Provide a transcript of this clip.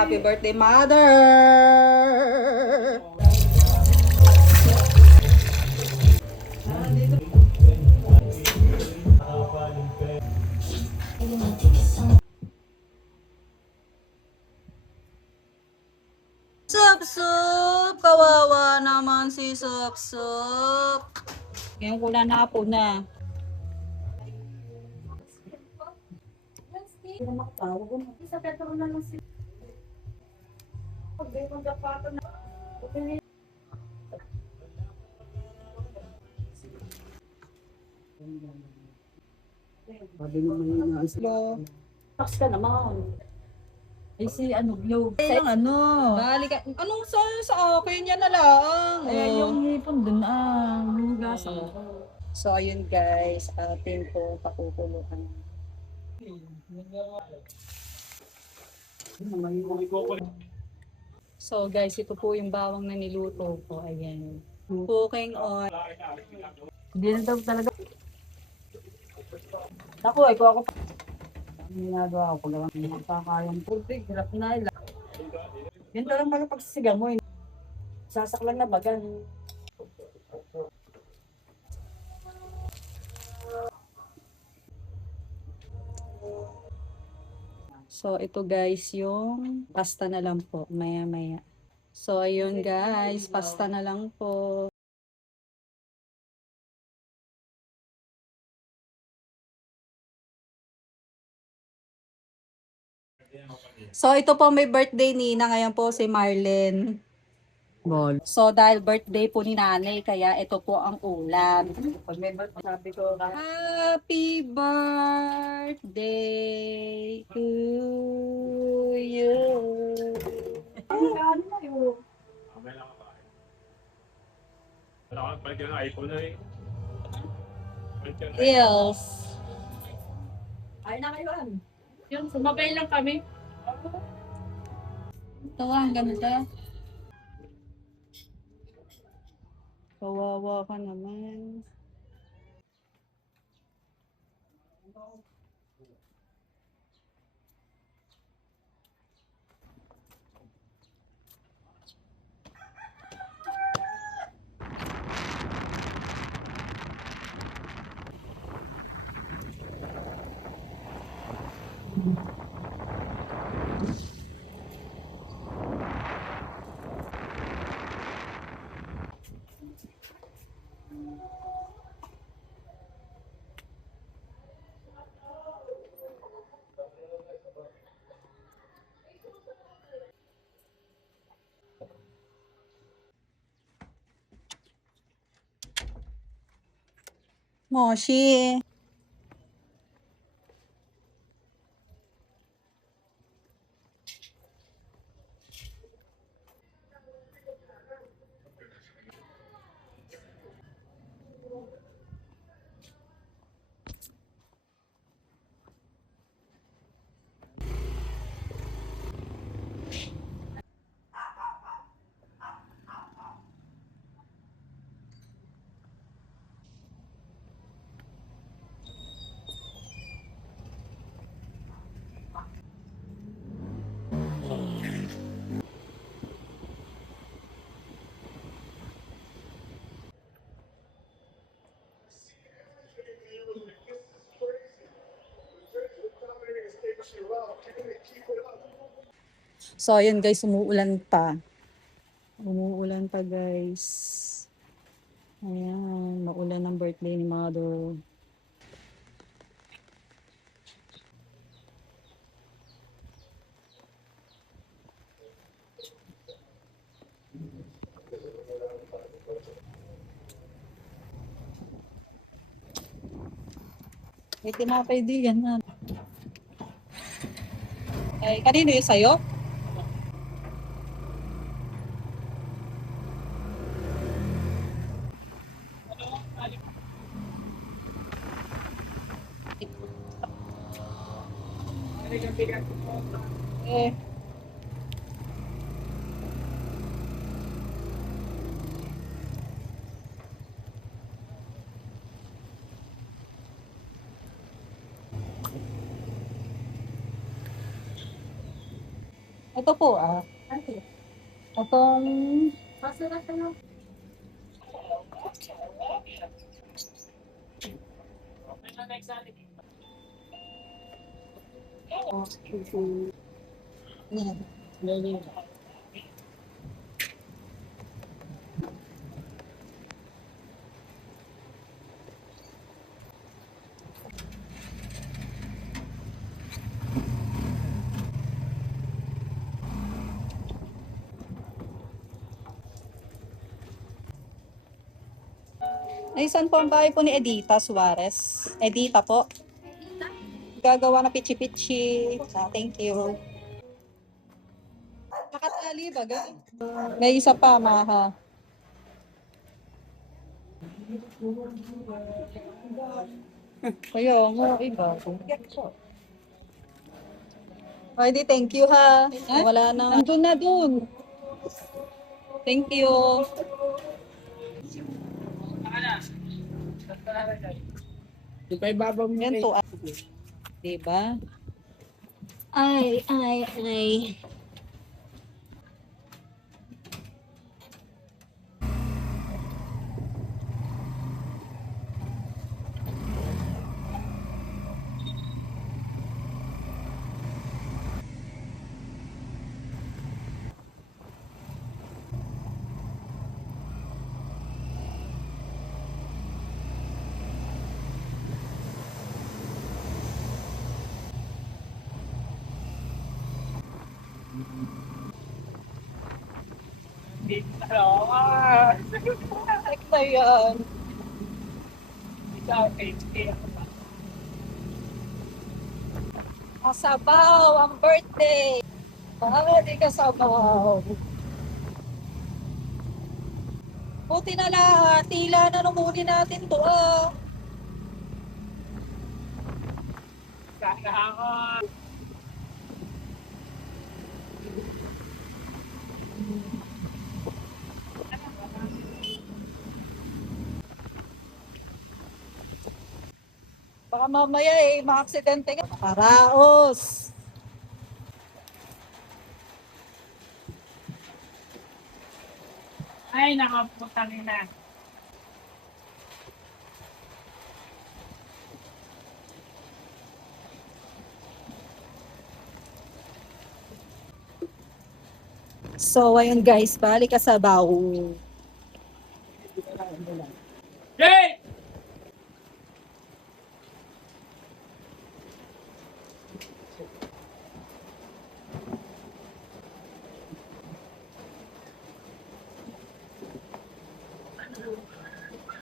Happy birthday, mother! Sup, sup! Kawawa naman si Sup, sup. Ngayon ko na napo na. Hello. Tax ka naman. Ay si ano, Globe. Yung ano? Balik ka. Anong sa akin yan na lang? Ay, yung hipon dun, hugasan Oh. ko. So, ayun guys, atin po pakukuluan. So guys, ito po yung bawang na niluto ko. Ayan. Cooking oil. Hindi na daw talaga. Naku, ikaw ako pa. Ang ginagawa ko pag ang nakakayang tubig, hirap na ila. Ganito lang mga pagsisigaw mo, sasaklan na bagan. So ito guys, yung pasta na lang po, maya-maya. So ayun guys, pasta na lang po. So ito po may birthday ni na ngayon po si Marlene. Bol. So dahil birthday po ni nanay, kaya ito po ang ulam. Pag may birthday, sabi ko, Happy birthday to you. ano na yun? Yes. Ay na kayo, Yun, sumabay lang kami. Ito ang ganda. Kawawa ka naman. Moshi. So, ayun guys, umuulan pa. Umuulan pa guys. Ayan, maulan ng birthday ni Mother. May tinapay di yan na. Ay, kanino yung sayo? Eh, Ito po Itong ay, saan po ang bahay po ni Edita Suarez? Edita po. Gagawa na pichi-pichi. Thank you. Nakatali ba? May isa pa, maha. Kaya nga, iba. Ay, di, thank you ha. Wala na. Nandun na dun. Thank you. Di ba ibabaw mo Yan to. Diba? Ay, ay, ay. Like na yan. Kasabaw ang birthday. Di kasabaw. Buti na lahat. Tila na nung natin to Baka mamaya ma-aksidente ka. Paraos. Ay, nakaputang na. So, ayun guys, balik ka sa bawo. Hey!